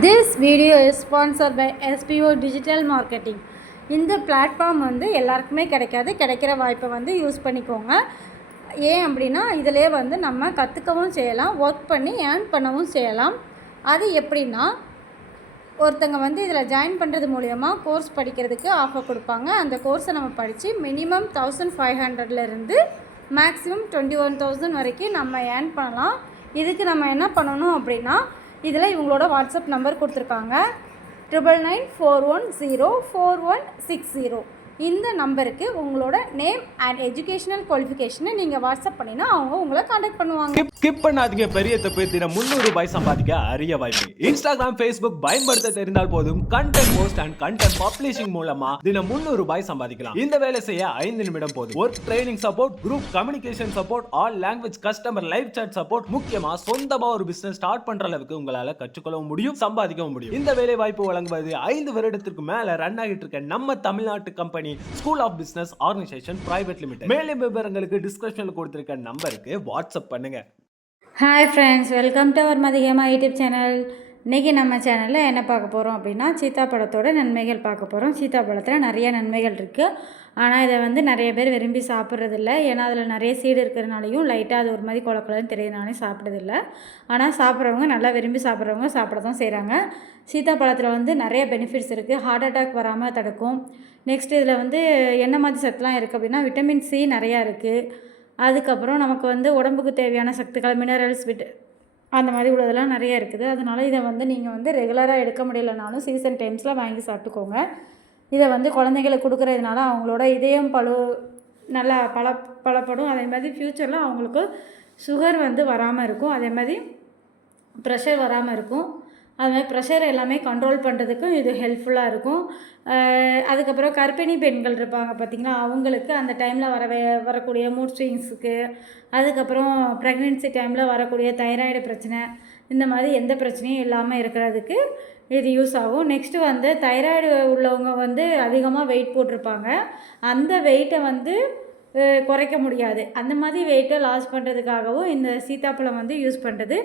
This video is sponsored by SPO Digital Marketing. இந்த platform வந்து எல்லாருக்குமே கிடைக்கிற வாய்ப்பை வந்து யூஸ் பண்ணிக்கோங்க. ஏன் அப்படின்னா இதிலே வந்து நம்ம கற்றுக்கவும் செய்யலாம், ஒர்க் பண்ணி ஏர்ன் பண்ணவும் செய்யலாம். அது எப்படின்னா, ஒருத்தங்க வந்து இதில் ஜாயின் பண்ணுறது மூலயமா கோர்ஸ் படிக்கிறதுக்கு ஆஃபர் கொடுப்பாங்க. அந்த கோர்ஸை நம்ம படித்து மினிமம் 1500லேருந்து மேக்ஸிமம் 21,000 வரைக்கும் நம்ம ஏர்ன் பண்ணலாம். இதுக்கு நம்ம என்ன பண்ணணும் அப்படின்னா, இதில் இவங்களோட வாட்ஸ்அப் நம்பர் கொடுத்துருக்காங்க 9994104160. இந்த நம்பருக்கு உங்களோட நேம் அண்ட் எஜுகேஷனல் குவாலிஃபிகேஷனை நீங்கள் வாட்ஸ்அப் பண்ணினா அவங்க உங்களை காண்டாக்ட் பண்ணுவாங்க. ஸ்கிப் பண்ணாதீங்க. பெரிய தப்பு. தினம் 300 ரூபாய் சம்பாதிக்க அரிய வாய்ப்பு. இன்ஸ்டாகிராம், ஃபேஸ்புக் பயன்படுத்த தெரிந்தால் போதும். Content post and content publishing மூலமா தினம் 300 ரூபாய் சம்பாதிக்கலாம். இந்த வேலை செய்ய 5 நிமிடம் போதும். Work training support, group communication support, all language customer live chat support, முக்கியமா சொந்தமா ஒரு பிசினஸ் ஸ்டார்ட் பண்ற அளவுக்கு உங்களால கற்றுக்கொள்ளவும் முடியும், சம்பாதிக்கவும் முடியும். இந்த வேலை வாய்ப்பு வழங்குவது 5 வருடத்திற்கு மேல ரன் ஆகிட்டு இருக்க நம்ம தமிழ்நாட்டு company school of business organisation private limited. மேலும் விவரங்களுக்கு டிஸ்கிரிப்ஷன்ல கொடுத்திருக்க நம்பருக்கு வாட்ஸ்அப் பண்ணுங்க. Hi friends, welcome to our மதிகமா யூடியூப் சேனல். இன்றைக்கி நம்ம சேனலில் என்ன பார்க்க போகிறோம் அப்படின்னா, சீத்தாப்பழத்தோட நன்மைகள் பார்க்க போகிறோம். சீத்தாப்பழத்தில் நிறைய நன்மைகள் இருக்குது. ஆனால் இதை வந்து நிறைய பேர் விரும்பி சாப்பிட்றதில்ல. ஏன்னா அதில் நிறைய சீடு இருக்கிறதுனாலையும் லைட்டாக அது ஒரு மாதிரி குளக்குலன்னு தெரியறதுனாலையும் சாப்பிட்றதில்ல. ஆனால் சாப்பிட்றவங்க, நல்லா விரும்பி சாப்பிட்றவங்க சாப்பிட தான் செய்கிறாங்க. சீத்தாப்பழத்தில் வந்து நிறைய பெனிஃபிட்ஸ் இருக்குது. ஹார்ட் அட்டாக் வராமல் தடுக்கும். நெக்ஸ்ட் இதில் வந்து என்ன மாதிரி சத்துலாம் இருக்குது அப்படின்னா, விட்டமின் சி நிறையா இருக்குது. அதுக்கப்புறம் நமக்கு வந்து உடம்புக்கு தேவையான சத்துக்கள், மினரல்ஸ், அந்த மாதிரி உள்ளதெல்லாம் நிறைய இருக்குது. அதனால் இதை வந்து நீங்கள் வந்து ரெகுலராக எடுக்க முடியலனாலும் சீசன் டைம்ஸில் வாங்கி சாப்பிட்டுக்கோங்க. இதை வந்து குழந்தைங்களுக்கு கொடுக்குறதுனால அவங்களோட இதயம் நல்லா பலப்படும். அதே மாதிரி ஃப்யூச்சரில் அவங்களுக்கு சுகர் வந்து வராமல் இருக்கும். அதே மாதிரி ப்ரெஷர் வராமல் இருக்கும். அது மாதிரி ப்ரெஷர் எல்லாமே கண்ட்ரோல் பண்ணுறதுக்கும் இது ஹெல்ப்ஃபுல்லாக இருக்கும். அதுக்கப்புறம் கர்ப்பிணி பெண்கள் இருப்பாங்க பார்த்திங்கன்னா, அவங்களுக்கு அந்த டைமில் வரக்கூடிய மூட் ஸ்விங்ஸுக்கு, அதுக்கப்புறம் ப்ரெக்னென்சி டைமில் வரக்கூடிய தைராய்டு பிரச்சனை, இந்த மாதிரி எந்த பிரச்சனையும் இல்லாமல் இருக்கிறதுக்கு இது யூஸ் ஆகும். நெக்ஸ்ட்டு வந்து தைராய்டு உள்ளவங்க வந்து அதிகமாக வெயிட் போட்டிருப்பாங்க. அந்த வெயிட்டை வந்து குறைக்க முடியாது. அந்த மாதிரி வெயிட்டை லாஸ் பண்ணுறதுக்காகவும் இந்த சீத்தாப்பழம் வந்து யூஸ் பண்ணுறது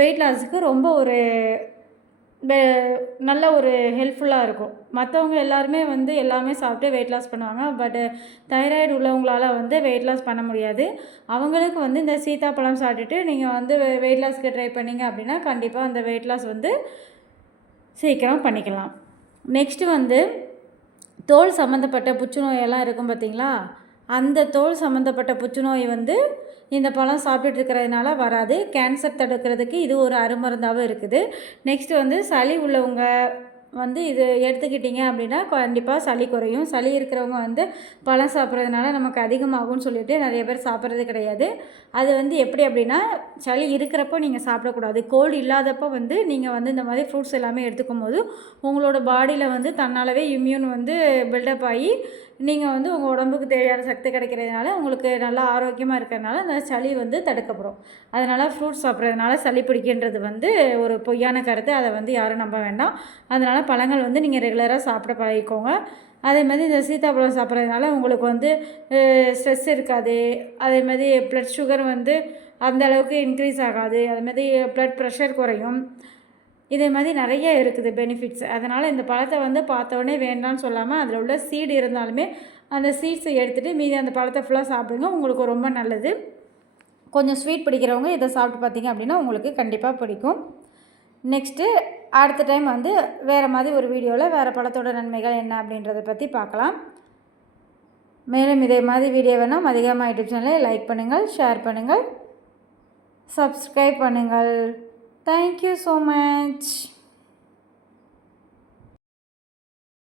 வெயிட் லாஸுக்கு ரொம்ப ஒரு நல்ல ஒரு ஹெல்ப்ஃபுல்லாக இருக்கும். மற்றவங்க எல்லாருமே வந்து எல்லாமே சாப்பிட்டு வெயிட் லாஸ் பண்ணுவாங்க. பட்டு தைராய்டு உள்ளவங்களால் வந்து வெயிட் லாஸ் பண்ண முடியாது. அவங்களுக்கு வந்து இந்த சீத்தாப்பழம் சாப்பிட்டுட்டு நீங்கள் வந்து வெயிட் லாஸ்க்கு ட்ரை பண்ணிங்க அப்படின்னா கண்டிப்பாக அந்த வெயிட் லாஸ் வந்து சீக்கிரம் பண்ணிக்கலாம். நெக்ஸ்ட்டு வந்து தோல் சம்மந்தப்பட்ட புற்றுநோயெல்லாம் இருக்கும் பார்த்திங்களா, அந்த தோல் சம்மந்தப்பட்ட புற்றுநோய் வந்து இந்த பழம் சாப்பிட்டுட்டு இருக்கிறதுனால வராது. கேன்சர் தடுக்கிறதுக்கு இது ஒரு அருமருந்தாகவும் இருக்குது. நெக்ஸ்ட்டு வந்து சளி உள்ளவங்க வந்து இது எடுத்துக்கிட்டிங்க அப்படின்னா கண்டிப்பாக சளி குறையும். சளி இருக்கிறவங்க வந்து பழம் சாப்பிட்றதுனால நமக்கு அதிகமாகும்னு சொல்லிட்டு நிறைய பேர் சாப்பிட்றது கிடையாது. அது வந்து எப்படி அப்படின்னா, சளி இருக்கிறப்போ நீங்கள் சாப்பிடக்கூடாது. கோல்டு இல்லாதப்போ வந்து நீங்கள் வந்து இந்த மாதிரி ஃப்ரூட்ஸ் எல்லாமே எடுத்துக்கும் போது உங்களோட பாடியில் வந்து தன்னாலவே இம்யூன் வந்து பில்டப் ஆகி நீங்கள் வந்து உங்கள் உடம்புக்கு தேவையான சக்தி கிடைக்கிறதுனால உங்களுக்கு நல்லா ஆரோக்கியமாக இருக்கிறதுனால அந்த சளி வந்து தடுக்கப்படும். அதனால் ஃப்ரூட்ஸ் சாப்பிட்றதுனால சளி பிடிக்கின்றது வந்து ஒரு பொய்யான கருத்து. அதை வந்து யாரும் நம்ப வேண்டாம். அதனால் பழங்கள் வந்து நீங்கள் ரெகுலராக சாப்பிட பழகிக்கோங்க. அதே மாதிரி இந்த சீத்தாப்பழம் சாப்பிட்றதுனால உங்களுக்கு வந்து ஸ்ட்ரெஸ் இருக்காது. அதே மாதிரி ப்ளட் சுகர் வந்து அந்த அளவுக்கு இன்க்ரீஸ் ஆகாது. அதே மாதிரி ப்ளட் ப்ரெஷர் குறையும். இதே மாதிரி நிறைய இருக்குது பெனிஃபிட்ஸ். அதனால் இந்த பழத்தை வந்து பார்த்தோன்னே வேண்டாம்னு சொல்லாமல் அதில் உள்ள சீடு இருந்தாலுமே அந்த சீட்ஸை எடுத்துகிட்டு மீதி அந்த பழத்தை ஃபுல்லாக சாப்பிடுங்க. உங்களுக்கு ரொம்ப நல்லது. கொஞ்சம் ஸ்வீட் பிடிக்கிறவங்க இதை சாப்பிட்டு பார்த்தீங்க அப்படின்னா உங்களுக்கு கண்டிப்பாக பிடிக்கும். நெக்ஸ்ட்டு அடுத்த டைம் வந்து வேறு மாதிரி ஒரு வீடியோவில் வேறு பழத்தோட நன்மைகள் என்ன அப்படின்றத பற்றி பார்க்கலாம். மேலும் இதே மாதிரி வீடியோ வேணால் மதிகமா யூடியூப் சேனலை லைக் பண்ணுங்கள், ஷேர் பண்ணுங்கள், சப்ஸ்கிரைப் பண்ணுங்கள். Thank you so much.